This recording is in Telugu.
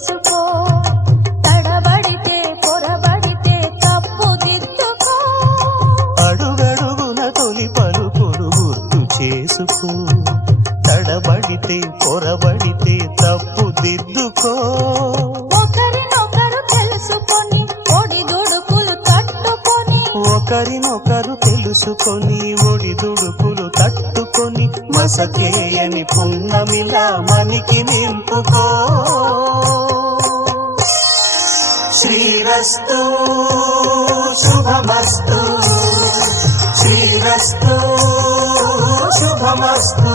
చేసుకో తడబడితే పొరబడితే తప్పుదిద్దుకో అడుగడుగున తొలి పలుకులు గుర్తు చేసుకో తడబడితే పొరబడితే తప్పుదిద్దుకో ఒకరినొకరు తెలుసుకొని ఒడిదుడుకులు తట్టుకొని ఒకరినొకరు తెలుసుకొని ఒడిదుడుకులు తట్టుకొని మసకేయని పున్నమిలా మనికి నింపుకో శ్రీరస్తు శుభమస్తు శ్రీరస్తు శుభమస్తు